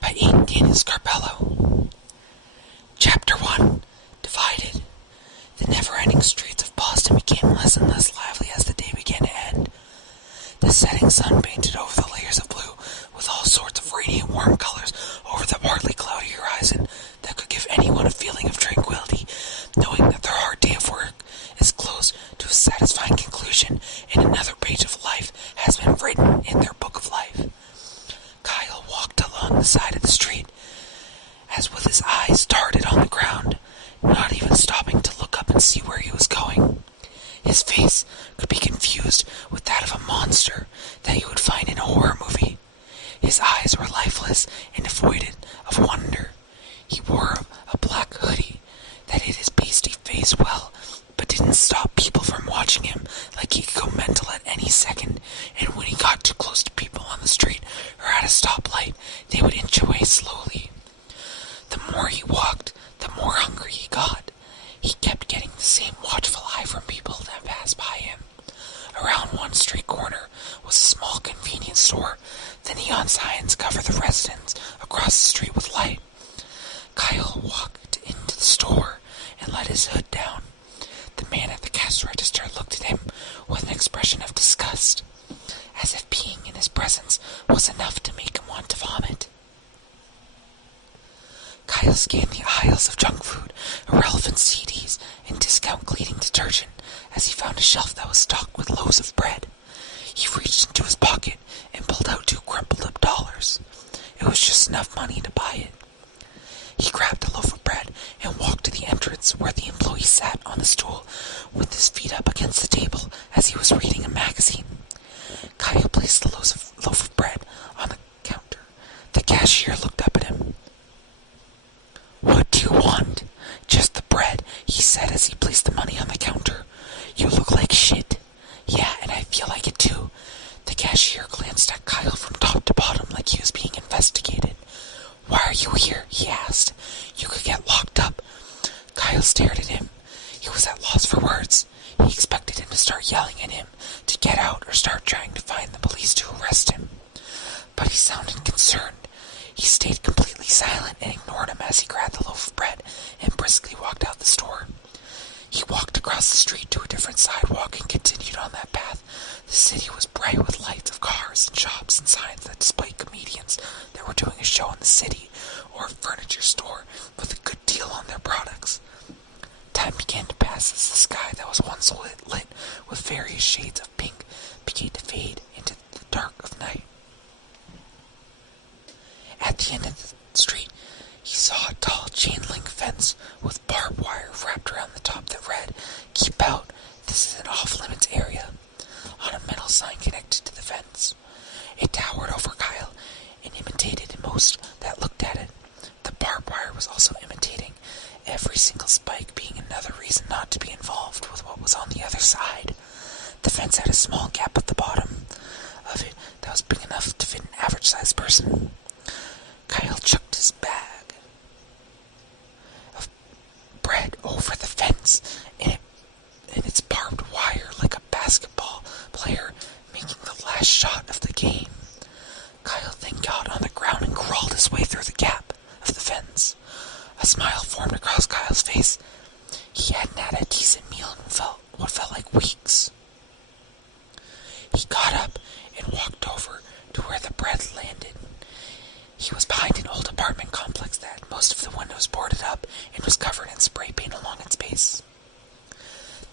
by Daniel Scarpello. Chapter 1. Divided. The never-ending streets of Boston became less and less lively as the day began to end. The setting sun painted over the layers of blue with all sorts of radiant warm colors over the partly cloudy horizon that could give anyone a feeling of tranquility, knowing that their hard day of work is close to a satisfying conclusion and another page of life has been written in their book of life. Kyle walked along the side of the street, as with his eyes darted on the ground, not even stopping to look up and see where he was going. His face could be confused with that of a monster that you would find in a horror movie. His eyes were lifeless and devoid of wonder. He wore a black hoodie that hid his pasty face well, but didn't stop people from watching him, like he could go mental at any second, and when he got too close to people on the street or at a stoplight, they would inch away slowly. The more he walked, the more hungry he got. He kept getting the same watchful eye from people that passed by him. Around one street corner was a small convenience store. The neon signs covered the residents across the street with light. Kyle walked into the store and let his hood down. The man at the cash register looked at him with an expression of disgust, as if being in his presence was enough to make him want to vomit. Kyle scanned the aisles of junk food, irrelevant CDs, and discount cleaning detergent as he found a shelf that was stocked with loaves of bread. He reached into his pocket and pulled out 2 crumpled up dollars. It was just enough money to buy it. He grabbed a loaf of bread and walked to the entrance where the employee sat on a stool with his feet up against the table as he was reading a magazine. Kyle placed the loaf of bread on the counter. The cashier looked up at him. "What do you want?" "Just the bread," he said as he placed the money on the counter. "You look like shit." "Yeah, and I feel like it too." The cashier glanced at Kyle from top to bottom like he was being investigated. "Why are you here?" he asked. "You could get locked up." Kyle stared at him. He was at loss for words. He expected him to start yelling at him to get out or start trying to find the police to arrest him. But he sounded concerned. He stayed completely silent and ignored him as he grabbed the loaf of bread and briskly walked out the store. He walked across the street to a different sidewalk and continued on that path. The city was bright with lights of cars and shops and signs that displayed comedians that were doing a show in the city or a furniture store with a good deal on their products. Time began to pass as the sky that was once lit with various shades of pink began to fade into the dark of night. At the end of the street, he saw a tall chain-link fence with barbed wire wrapped around the top that read, "Keep out, this is an off-limits area," on a metal sign connected to the fence. It towered over Kyle and imitated most that looked at it. The barbed wire was also imitating, every single spike being another reason not to be involved with what was on the other side. The fence had a small gap at the bottom of it that was big enough to fit an average-sized person. Kyle chucked his bag of bread over the fence and its barbed wire like a basketball player making the last shot of the game. Kyle then got on the ground and crawled his way through the gap of the fence. A smile formed across Kyle's face. He hadn't had a decent meal in what felt like weeks. He got up and walked over to where the bread landed. He was behind an old apartment complex that had most of the windows boarded up and was covered in spray paint along its base.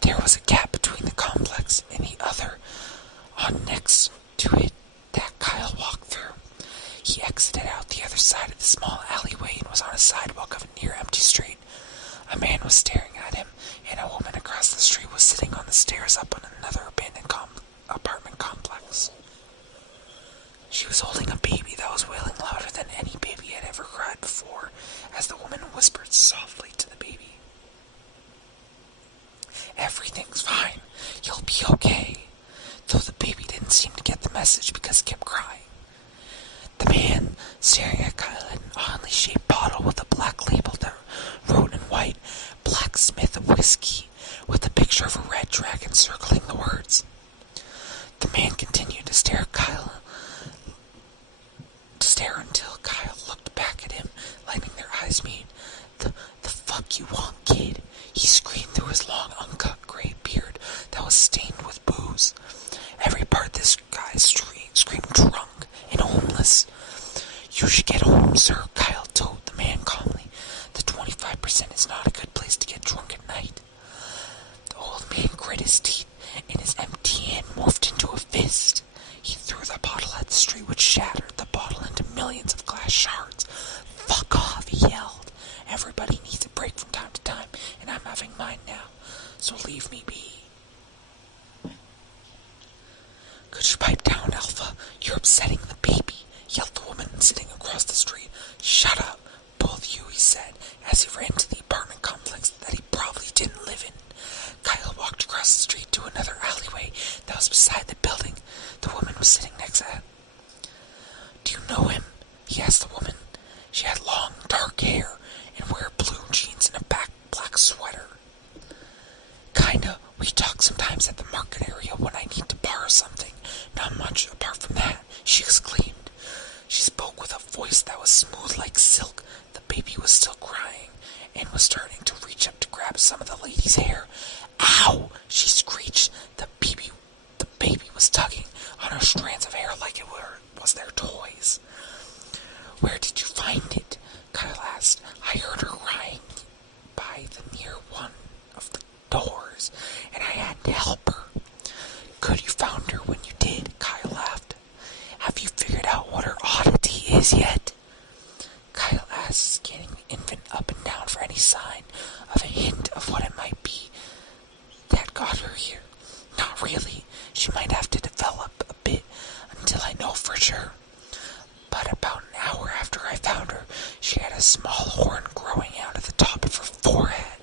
There was a gap between the complex and the other on next to it that Kyle walked through. He exited out the other side of the small alleyway and was on a sidewalk of a near empty street. A man was staring at him, and a woman across the street was sitting on the stairs up on another abandoned apartment complex. She was holding a baby that was wailing louder than any baby had ever cried before, as the woman whispered softly to the baby. "Everything's fine. You'll be okay," though the baby didn't seem to get the message because it kept crying. The man staring at Kyle had an oddly shaped bottle with a black label that wrote in white, "Blacksmith Whiskey," with a picture of a red dragon circling the words. The man continued to stare until Kyle looked No, sir, Kyle told the man calmly. The 25% is not a good place to get drunk at night. The old man grit his teeth, and his empty hand morphed into a fist. He threw the bottle at the street, which shattered the bottle into millions of glass shards. Fuck off, he yelled. Everybody needs a break from time to time, and I'm having mine now, so leave me be. Could you pipe down, Alpha? You're upsetting the baby, yelled the woman sitting across the street. Shut up, both you, he said, as he ran to the apartment complex that he probably didn't live in. Kyle walked across the street to another alleyway that was beside the building the woman was sitting next to him. Do you know him? He asked the woman. She had long, dark hair and wore blue jeans and a black sweater. Kinda. We talk sometimes at the market area when I need to borrow something. Not much apart from that, she exclaimed. She spoke with a voice that was smooth like silk. The baby was still crying and was starting to reach up to grab some of the lady's hair. Ow! She screeched. The baby was tugging on her strands of hair like it was their toys. Where did you find it? Kyle asked. I heard her crying by the near one of the doors, and I had to help her. Good you found her when you did, Kyle laughed. Have you figured out what her oddity is yet? Kyle asked, scanning the infant up and down for any sign of a hint of what it might be that got her here. Not really. She might have to develop a bit until I know for sure. But about an hour after I found her, she had a small horn growing out of the top of her forehead,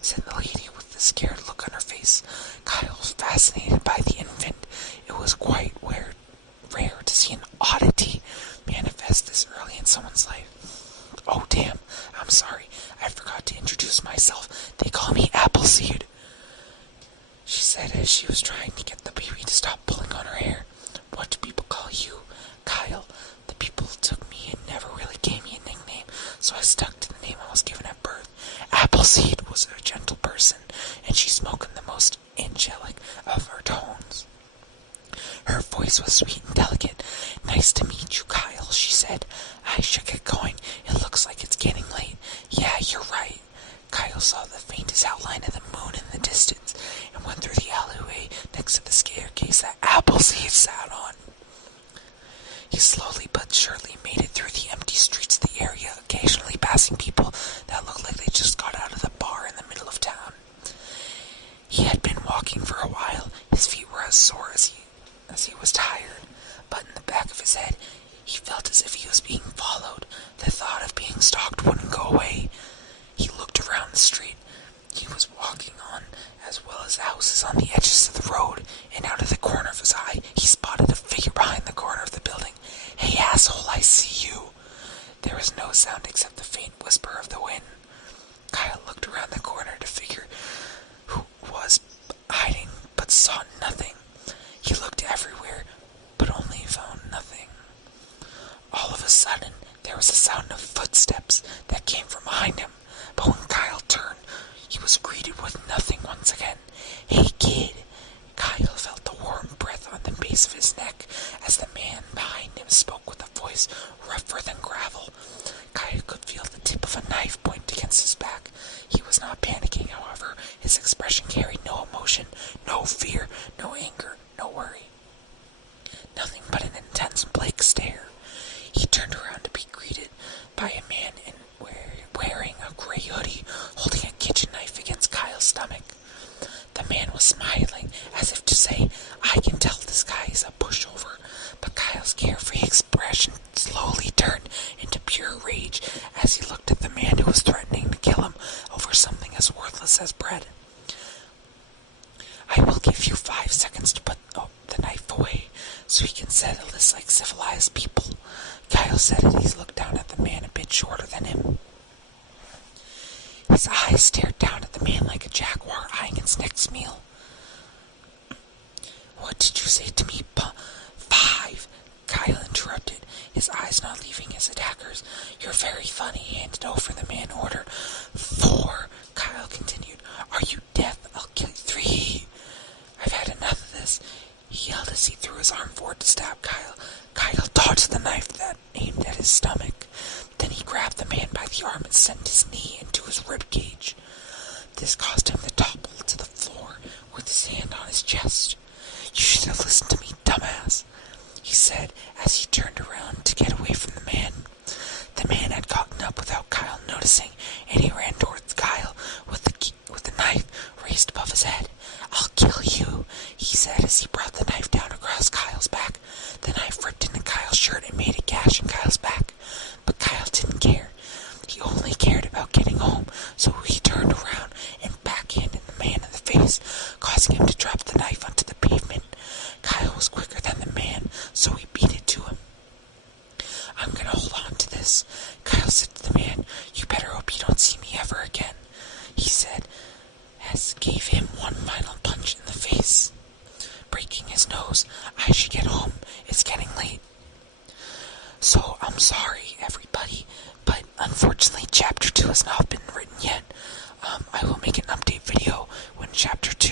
said the lady with a scared look on her face. Kyle was fascinated by the infant. It was quite rare to see an oddity manifest this early in someone's life. Oh damn, I'm sorry, I forgot to introduce myself. They call me Appleseed, she said as she was trying to get the baby to stop pulling on her hair. What do people call you? Kyle. The people took me and never really gave me a nickname, so I stuck to the name I was given at birth. Appleseed was a gentle person, and she spoke in the most angelic of her tones. Her voice was sweet and delicate. Nice to meet you, Kyle, she said. I should get going. It looks like it's getting late. Yeah, you're right. Kyle saw the faintest outline of the moon in the distance and went through the alleyway next to the staircase that Appleseed sat on. He slowly but surely made it through the empty streets of the area, occasionally passing people that looked like they just got out of the bar in the middle of town. He had been walking for a while. His feet were as sore as he was tired, but in the back of his head, he felt as if he was being followed. The thought of being stalked wouldn't go away. He looked around the street he was walking on, as well as the houses on the edges of the road, and out of the corner of his eye, he spotted a figure behind the corner of the building. Hey, asshole, I see you. There was no sound except the faint whisper of the wind. Kyle looked around the corner to figure who was hiding, but saw nothing. He looked everywhere, but only found nothing. All of a sudden, there was a sound of footsteps that came from behind him, but when Kyle turned, he was greeted with nothing once again. Hey, kid. Kyle felt the warm breath on the base of his neck as the man behind him spoke with a voice rougher than gravel. Kyle could feel the tip of a knife point against his back. He was not panicking, however. His expression carried no emotion, no fear, no anger, no worry. Nothing but an intense blank stare. He turned around to be greeted by a man wearing a gray hoodie, holding a kitchen knife against Kyle's stomach. The man was smiling, as if to say, I can tell this guy is a pushover, but Kyle's carefree expression slowly turned into pure rage as he looked at the man who was threatening to kill him over something as worthless as bread. I will give you 5 seconds to put the knife away, so we can settle this like civilized people, Kyle said as he looked down at the man a bit shorter than him. His eyes stared down at the man like a jaguar eyeing its next meal. What did you say to me, 5? Kyle interrupted, his eyes not leaving his attackers. You're very funny, handed over, the man ordered. 4, Kyle continued. Are you deaf? I'll kill you. 3. I've had enough of this, he yelled as he threw his arm forward to stab Kyle. Kyle dodged the knife that aimed at his stomach. the arm had sent his knee into his rib cage. This caused him to topple to the floor with his hand on his chest. "You should have listened to me, dumbass," he said as he turned around to get away from the man. The man had gotten up without Kyle noticing, and he ran towards Kyle with the knife raised above his head. "I'll kill you," he said as he brought the knife down across Kyle's back. The knife ripped into Kyle's shirt and made a gash in Kyle's back. But Kyle didn't care. He only cared about getting home, so he turned around and backhanded the man in the face, causing him to drop the knife onto the pavement. Kyle was quicker than the man, so he beat it to him. "I'm gonna hold on to this," Kyle said to the man. "You better hope you don't see me ever again," he said, as gave him one final punch in the face, breaking his nose. "I should get home. It's getting late." So I'm sorry, everybody, but unfortunately Chapter 2 has not been written yet. I will make an update video when Chapter 2